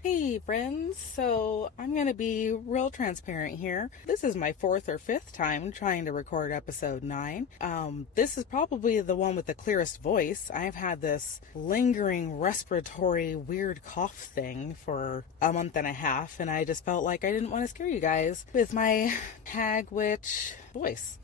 Hey friends, so I'm going to be real transparent here. This is my fourth or fifth time trying to record episode 9. This is probably the one with the clearest voice. I've had this lingering respiratory weird cough thing for a month and a half, and I just felt like I didn't want to scare you guys with my hag witch voice.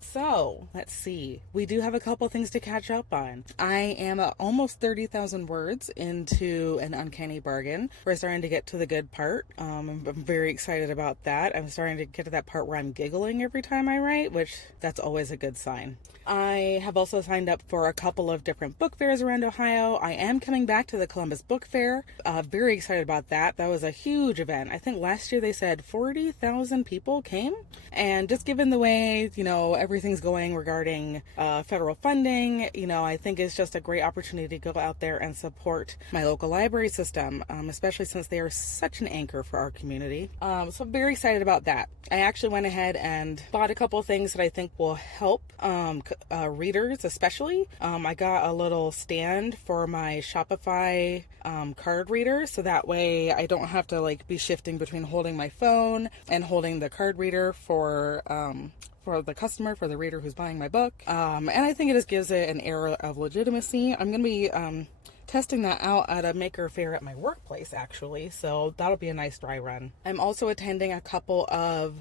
So let's see. We do have a couple things to catch up on. I am almost 30,000 words into an uncanny bargain. We're starting to get to the good part. I'm very excited about that. I'm starting to get to that part where I'm giggling every time I write, which that's always a good sign. I have also signed up for a couple of different book fairs around Ohio. I am coming back to the Columbus Book Fair. Very excited about that. That was a huge event. I think last year they said 40,000 people came. And just given the way, everything's going regarding federal funding, I think it's just a great opportunity to go out there and support my local library system, especially since they are such an anchor for our community. So I'm very excited about that. I actually went ahead and bought a couple of things that I think will help readers especially. I got a little stand for my Shopify card reader, so that way I don't have to be shifting between holding my phone and holding the card reader for the customer, for the reader who's buying my book. And I think it just gives it an air of legitimacy. I'm going to be testing that out at a maker fair at my workplace, actually, so that'll be a nice dry run. I'm also attending a couple of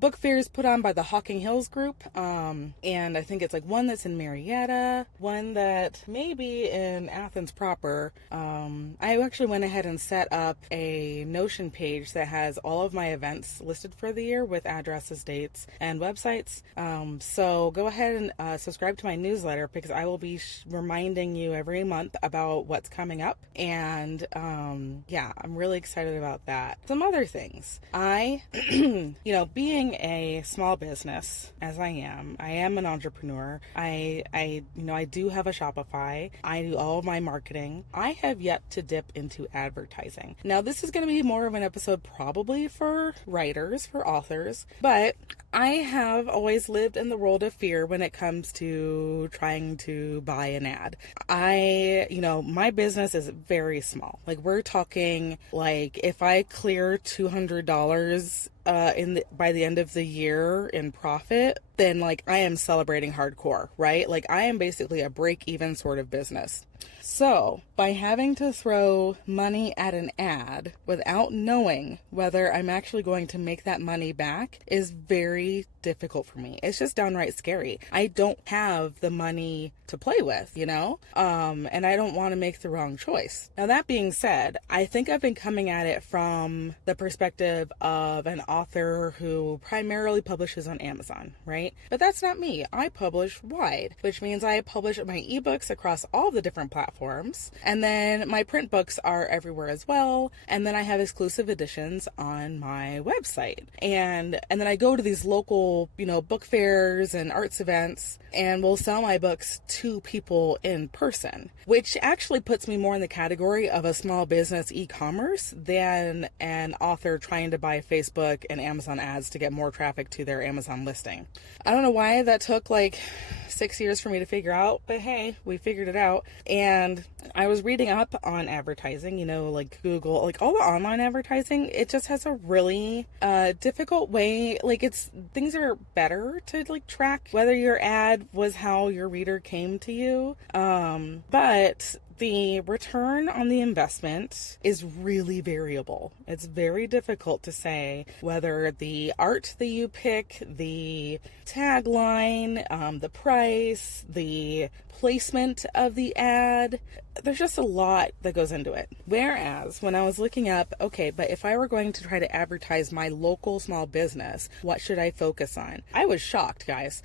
book fairs put on by the Hocking Hills group, and I think it's one that's in Marietta, one that may be in Athens proper. I actually went ahead and set up a Notion page that has all of my events listed for the year with addresses, dates, and websites. So go ahead and subscribe to my newsletter, because I will be reminding you every month about what's coming up, and I'm really excited about that. Some other things. I being a small business as I am an entrepreneur. I do have a Shopify. I do all of my marketing. I have yet to dip into advertising. Now, this is going to be more of an episode probably for writers, for authors, but I have always lived in the world of fear when it comes to trying to buy an ad. My business is very small. We're talking, if I clear $200 by the end of the year in profit, then I am celebrating hardcore, right? I am basically a break-even sort of business. So by having to throw money at an ad without knowing whether I'm actually going to make that money back is very difficult for me. It's just downright scary. I don't have the money to play with, and I don't want to make the wrong choice. Now, that being said, I think I've been coming at it from the perspective of an author who primarily publishes on Amazon, right? But that's not me. I publish wide, which means I publish my ebooks across all the different platforms, and then my print books are everywhere as well, and then I have exclusive editions on my website, and then I go to these local book fairs and arts events, and will sell my books to people in person, which actually puts me more in the category of a small business e-commerce than an author trying to buy Facebook and Amazon ads to get more traffic to their Amazon listing. I don't know why that took 6 years for me to figure out, but hey, we figured it out. And I was reading up on advertising, Google, all the online advertising. It just has a really difficult way. Things are better to track whether your ad was how your reader came to you. But the return on the investment is really variable. It's very difficult to say whether the art that you pick, the tagline, the price, the placement of the ad, there's just a lot that goes into it. Whereas when I was looking up, okay, but if I were going to try to advertise my local small business, what should I focus on? I was shocked, guys.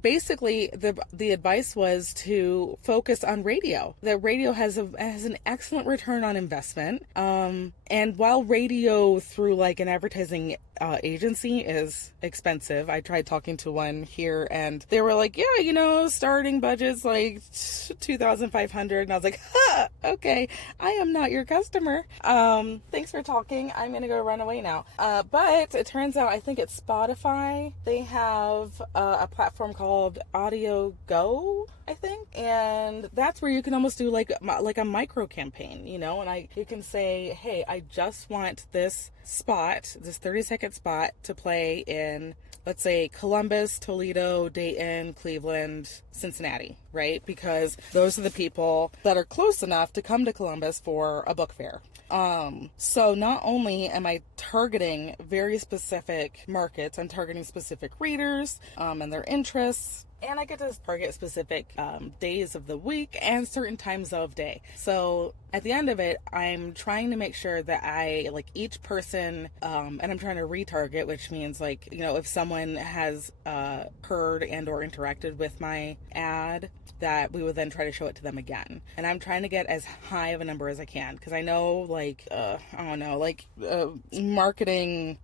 Basically, the advice was to focus on radio. That radio has an excellent return on investment. And while radio through an advertising agency is expensive, I tried talking to one here and they were like, yeah, starting budget's $2,500. And I was like, okay, I am not your customer. Thanks for talking. I'm going to go run away now. But it turns out, I think it's Spotify. They have a platform called Audio Go, I think. And that's where you can almost do like a micro campaign, you know, and you can say, hey, I just want this 30-second spot to play in, let's say, Columbus, Toledo, Dayton, Cleveland, Cincinnati, right? Because those are the people that are close enough to come to Columbus for a book fair. So not only am I targeting very specific markets, I'm targeting specific readers, and their interests, and I get to target specific days of the week and certain times of day. So at the end of it, I'm trying to make sure that I, like, each person, and I'm trying to retarget, which means, like, you know, if someone has heard and or interacted with my ad, that we would then try to show it to them again. And I'm trying to get as high of a number as I can, because I know, like, I don't know, like, marketing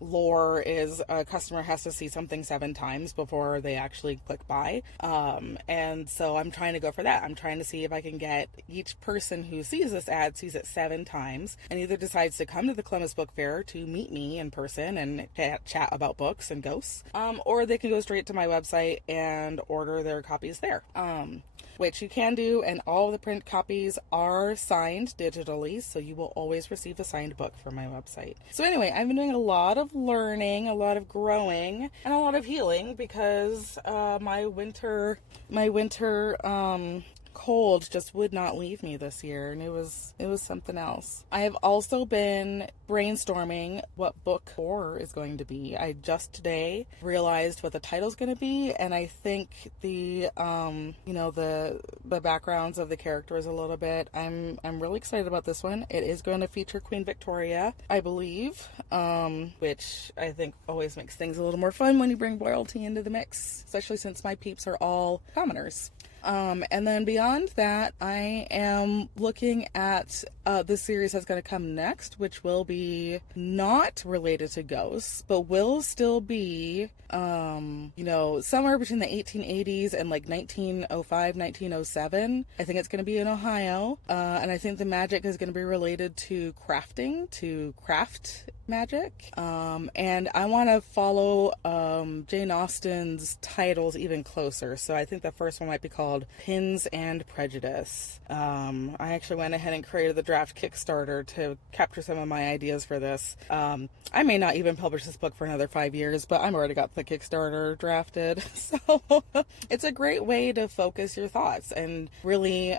lore is a customer has to see something 7 times before they actually click buy. And so I'm trying to go for that. I'm trying to see if I can get each person who sees this ad sees it 7 times and either decides to come to the Columbus Book Fair to meet me in person and chat about books and ghosts, or they can go straight to my website and order their copies there. Which you can do, and all of the print copies are signed digitally, so you will always receive a signed book from my website. So anyway, I've been doing a lot of learning, a lot of growing, and a lot of healing, because my winter cold just would not leave me this year, and it was something else. I have also been brainstorming what book 4 is going to be. I just today realized what the title's going to be, and I think the backgrounds of the characters a little bit. I'm really excited about this one. It is going to feature Queen Victoria, I believe, which I think always makes things a little more fun when you bring royalty into the mix, especially since my peeps are all commoners. And then beyond that, I am looking at the series that's going to come next, which will be not related to ghosts, but will still be, somewhere between the 1880s and like 1905, 1907. I think it's going to be in Ohio. And I think the magic is going to be related to crafting, to craft magic. And I want to follow Jane Austen's titles even closer. So I think the first one might be called Pins and Prejudice. I actually went ahead and created the draft Kickstarter to capture some of my ideas for this. I may not even publish this book for another 5 years, but I've already got the Kickstarter drafted. So it's a great way to focus your thoughts and really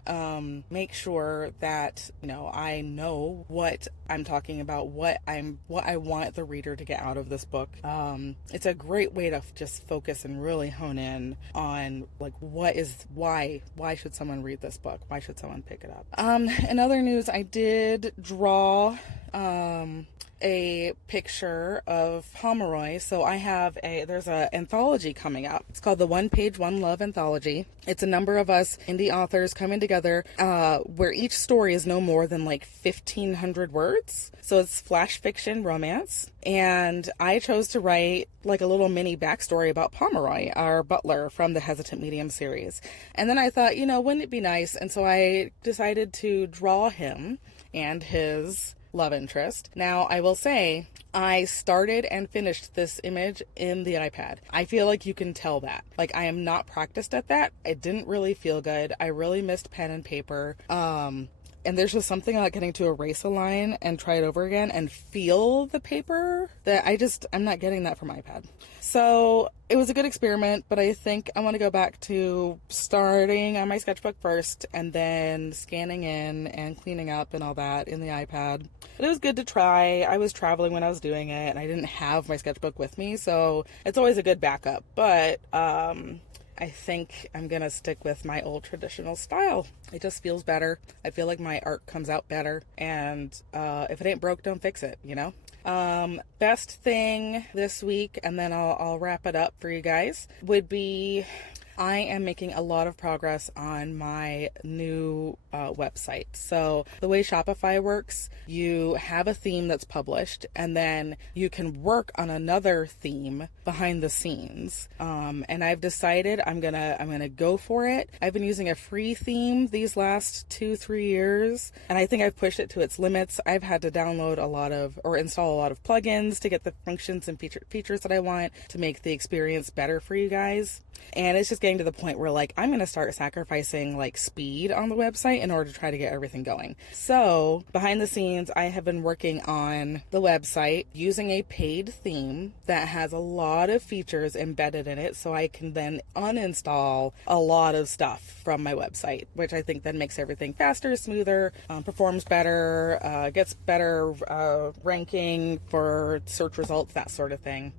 make sure that, I know what I'm talking about, what I want the reader to get out of this book. It's a great way to just focus and really hone in on, like, why should someone read this book? Why should someone pick it up? In other news, I did draw a picture of Pomeroy. So I have there's an anthology coming up. It's called the One Page, One Love Anthology. It's a number of us indie authors coming together, where each story is no more than like 1,500 words. So it's flash fiction romance. And I chose to write like a little mini backstory about Pomeroy, our butler from the Hesitant Medium series. And then I thought, wouldn't it be nice? And so I decided to draw him and his love interest. Now, I will say, I started and finished this image in the iPad. I feel like you can tell that. Like, I am not practiced at that. It didn't really feel good. I really missed pen and paper. And there's just something like getting to erase a line and try it over again and feel the paper that I'm not getting that from iPad. So it was a good experiment, but I think I want to go back to starting on my sketchbook first and then scanning in and cleaning up and all that in the iPad. But it was good to try. I was traveling when I was doing it and I didn't have my sketchbook with me, so it's always a good backup. But I think I'm going to stick with my old traditional style. It just feels better. I feel like my art comes out better. And if it ain't broke, don't fix it, Best thing this week, and then I'll wrap it up for you guys, would be I am making a lot of progress on my new website. So the way Shopify works, you have a theme that's published, and then you can work on another theme behind the scenes. And I've decided I'm gonna go for it. I've been using a free theme these last 2-3 years, and I think I've pushed it to its limits. I've had to download or install a lot of plugins to get the functions and features that I want to make the experience better for you guys. And it's just getting to the point where like I'm going to start sacrificing like speed on the website in order to try to get everything going. So behind the scenes, I have been working on the website using a paid theme that has a lot of features embedded in it, so I can then uninstall a lot of stuff from my website, which I think then makes everything faster, smoother, performs better, gets better ranking for search results, that sort of thing.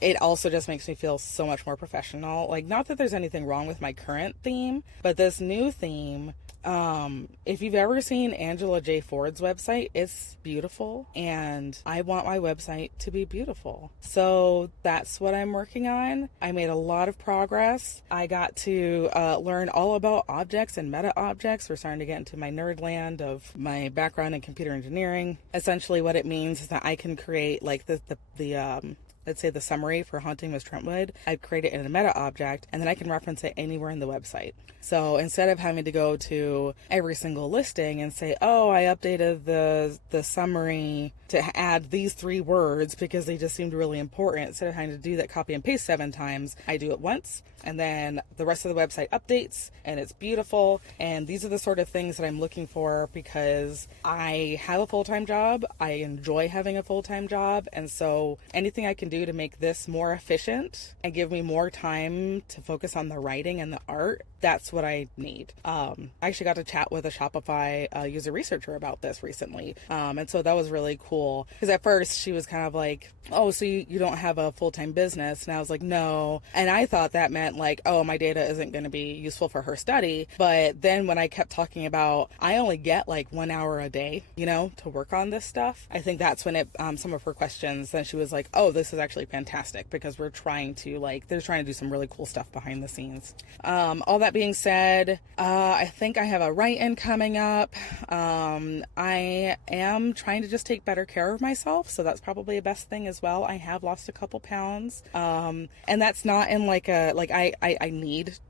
It also just makes me feel so much more professional. Like, not that there's anything wrong with my current theme, but this new theme, if you've ever seen Angela J. Ford's website, it's beautiful, and I want my website to be beautiful. So that's what I'm working on. I made a lot of progress. I got to learn all about objects and meta objects. We're starting to get into my nerd land of my background in computer engineering. Essentially what it means is that I can create like the let's say the summary for Haunting Miss Trentwood. I create it in a meta object, and then I can reference it anywhere in the website. So instead of having to go to every single listing and say, oh, I updated the summary to add these 3 words because they just seemed really important, instead of having to do that copy and paste 7 times, I do it once, and then the rest of the website updates, and it's beautiful. And these are the sort of things that I'm looking for because I have a full-time job. I enjoy having a full-time job, and so anything I can do to make this more efficient and give me more time to focus on the writing and the art, that's what I need. I actually got to chat with a Shopify user researcher about this recently. And so that was really cool. Because at first she was kind of like, oh, so you don't have a full-time business? And I was like, no. And I thought that meant like, oh, my data isn't going to be useful for her study. But then when I kept talking about, I only get like 1 hour a day, to work on this stuff, I think that's when some of her questions, then she was like, oh, this is actually fantastic, because they're trying to do some really cool stuff behind the scenes. All that being said, I think I have a write-in coming up. I am trying to just take better care of myself, so that's probably the best thing as well. I have lost a couple pounds, and that's not in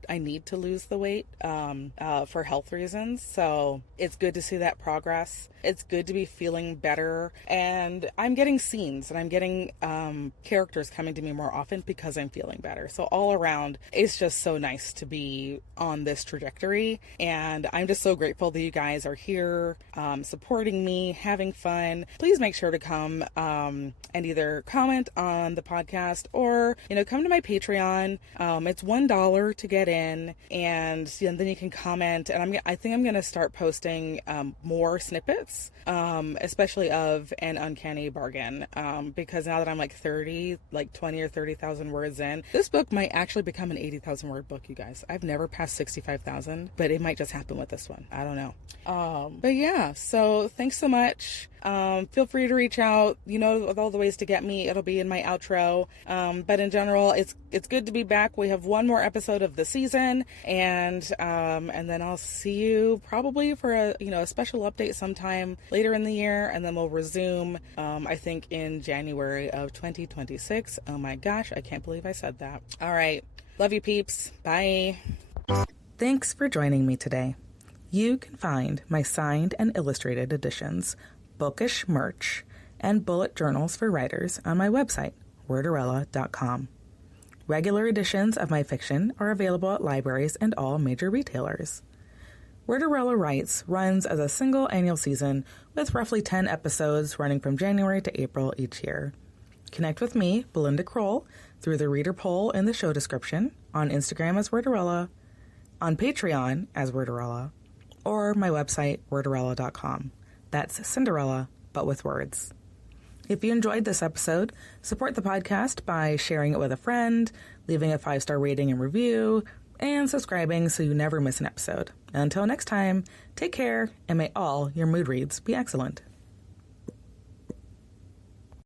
I need to lose the weight for health reasons. So it's good to see that progress. It's good to be feeling better, and I'm getting scenes and I'm getting characters coming to me more often because I'm feeling better. So all around, it's just so nice to be on this trajectory, and I'm just so grateful that you guys are here supporting me, having fun. Please make sure to come and either comment on the podcast or come to my Patreon. It's $1 to get in, and then you can comment, and I think I'm gonna start posting more snippets, especially of An Uncanny Bargain, because now that I'm like 20 or 30,000 words in, this book might actually become an 80,000 word book, you guys. I've never passed 65,000, but it might just happen with this one. I don't know. But yeah, so thanks so much. Feel free to reach out, with all the ways to get me. It'll be in my outro. But in general, it's good to be back. We have one more episode of the season, and then I'll see you probably for a special update sometime later in the year, and then we'll resume, I think in January of 2026. Oh my gosh, I can't believe I said that. All right. Love you, peeps. Bye. Thanks for joining me today. You can find my signed and illustrated editions, bookish merch, and bullet journals for writers on my website, worderella.com. Regular editions of my fiction are available at libraries and all major retailers. Worderella Writes runs as a single annual season with roughly 10 episodes running from January to April each year. Connect with me, Belinda Kroll, through the reader poll in the show description, on Instagram as Worderella, on Patreon as Worderella, or my website, worderella.com. That's Cinderella, but with words. If you enjoyed this episode, support the podcast by sharing it with a friend, leaving a 5-star rating and review, and subscribing so you never miss an episode. Until next time, take care, and may all your mood reads be excellent.